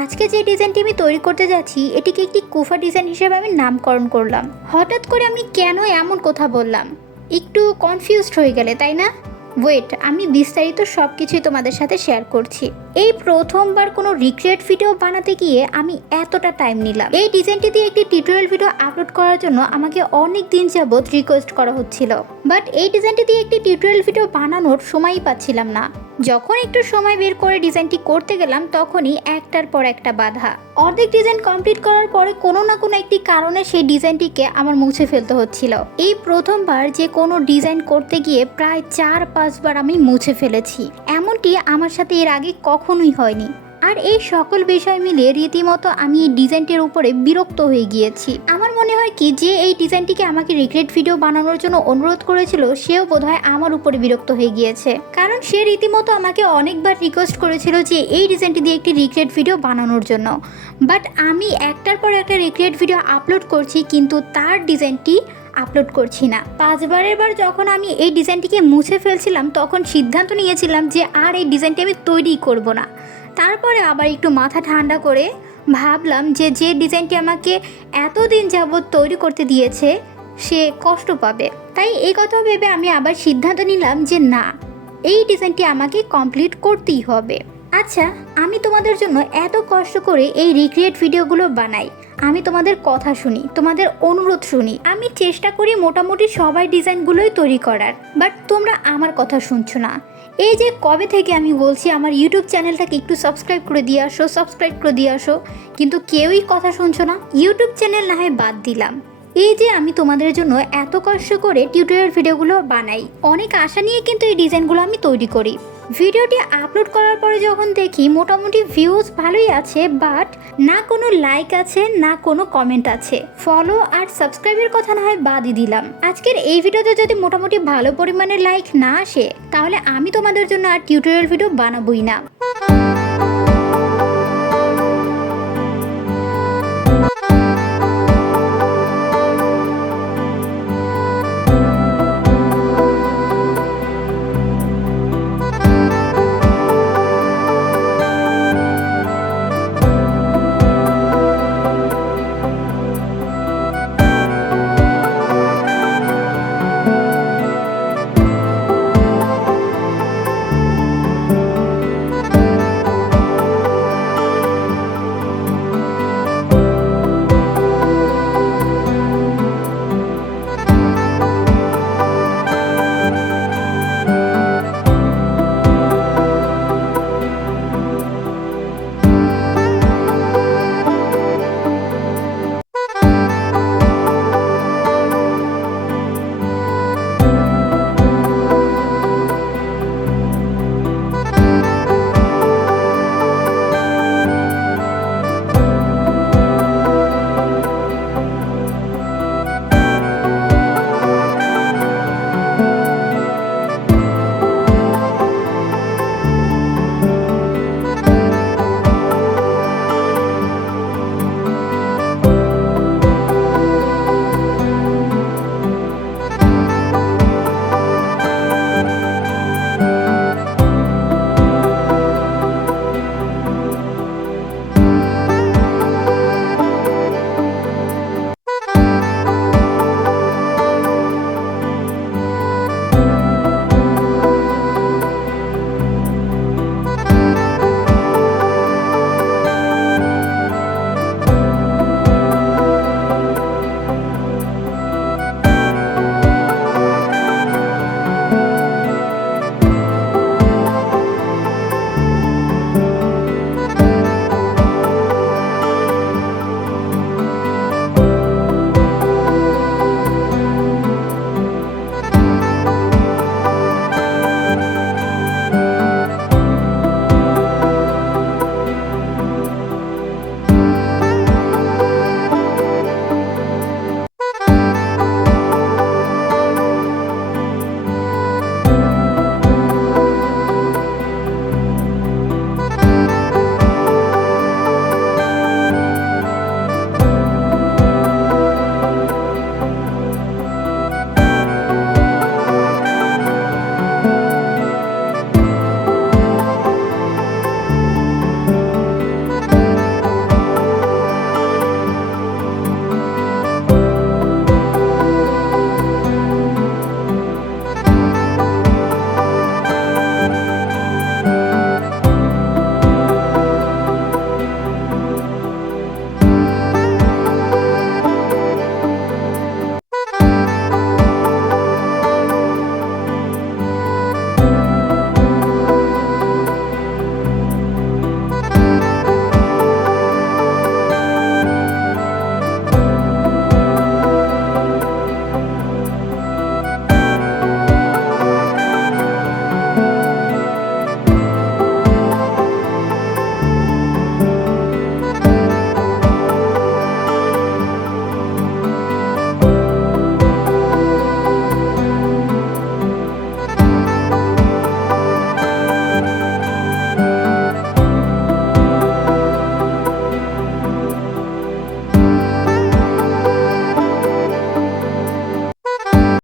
আজকে যে ডিজাইনটি আমি তৈরি করতে যাচ্ছি এটিকে একটি কুফা ডিজাইন হিসেবে আমি নামকরণ করলাম। হঠাৎ করে আমি কেন এমন কথা বললাম? একটু কনফিউজড হয়ে গেলে তাই না? ওয়েট, আমি বিস্তারিত সব কিছুই তোমাদের সাথে শেয়ার করছি। এই প্রথমবার কোনো রিক্রিয়েট ভিডিও বানাতে গিয়ে আমি এতটা টাইম নিলাম। এই ডিজাইনটি দিয়ে একটি টিউটোরিয়াল ভিডিও আপলোড করার জন্য আমাকে অনেক দিন যাবত রিকোয়েস্ট করা হচ্ছিল, বাট এই ডিজাইনটি দিয়ে একটি টিউটোরিয়াল ভিডিও বানানোর সময়ই পাচ্ছিলাম না। যখন একটু সময় বের করে ডিজাইনটি করতে গেলাম তখনই একটার পর একটা বাধা। অর্ধেক ডিজাইন কমপ্লিট করার পরে কোনো না কোনো একটি কারণে সেই ডিজাইনটিকে আমার মুছে ফেলতে হচ্ছিল। এই প্রথমবার যে কোনো ডিজাইন করতে গিয়ে প্রায় 4-5 বার আমি মুছে ফেলেছি। এমনটি আমার সাথে এর আগে কখনোই হয়নি। আর এই সকল বিষয় মিলিয়ে রীতিমতো আমি এই ডিজাইনটির উপরে বিরক্ত হয়ে গিয়েছি। আমার মনে হয় কি যে এই ডিজাইনটিকে আমাকে রিক্রিয়েট ভিডিও বানানোর জন্য অনুরোধ করেছিল সেও বোধহয় আমার উপরে বিরক্ত হয়ে গিয়েছে, কারণ সে রীতিমতো আমাকে অনেকবার রিকোয়েস্ট করেছিল যে এই ডিজাইনটি দিয়ে একটি রিক্রিয়েট ভিডিও বানানোর জন্য। বাট আমি একটার পর একটা রিক্রিয়েট ভিডিও আপলোড করছি কিন্তু তার ডিজাইনটি আপলোড করছি না। 5 বারের বার যখন আমি এই ডিজাইনটিকে মুছে ফেলছিলাম তখন সিদ্ধান্ত নিয়েছিলাম যে আর এই ডিজাইনটি আমি তৈরি করব না। তারপরে আবার একটু মাথা ঠান্ডা করে ভাবলাম যে যে ডিজাইনটি আমাকে এতদিন যাবৎ তৈরি করতে দিয়েছে সে কষ্ট পাবে। তাই এই কথা ভেবে আমি আবার সিদ্ধান্ত নিলাম যে না, এই ডিজাইনটি আমাকে কমপ্লিট করতেই হবে। আচ্ছা, আমি তোমাদের জন্য এত কষ্ট করে এই রিক্রিয়েট ভিডিওগুলো বানাই, আমি তোমাদের কথা শুনি, তোমাদের অনুরোধ শুনি, আমি চেষ্টা করি মোটামুটি সবাই ডিজাইনগুলোই তৈরি করার, বাট তোমরা আমার কথা শুনছো না। এই যে কবে থেকে আমি বলছি আমার ইউটিউব চ্যানেলটাকে একটু সাবস্ক্রাইব করে দিয়ে আসো, কিন্তু কেউই কথা শুনছো না। ইউটিউব চ্যানেল না হয় বাদ দিলাম, এই যে আমি তোমাদের জন্য এত কষ্ট করে টিউটোরিয়াল ভিডিওগুলো বানাই, অনেক আশা নিয়ে কিন্তু এই ডিজাইনগুলো আমি তৈরি করি। ভিডিওটি আপলোড করার পরে যখন দেখি মোটামুটি ভিউজ ভালোই আছে, বাট না কোনো লাইক আছে না কোনো কমেন্ট আছে। ফলো আর সাবস্ক্রাইবের কথা না হয় বাদই দিলাম। আজকের এই ভিডিওতে যদি মোটামুটি ভালো পরিমাণে লাইক না আসে তাহলে আমি তোমাদের জন্য আর টিউটোরিয়াল ভিডিও বানাবোই না।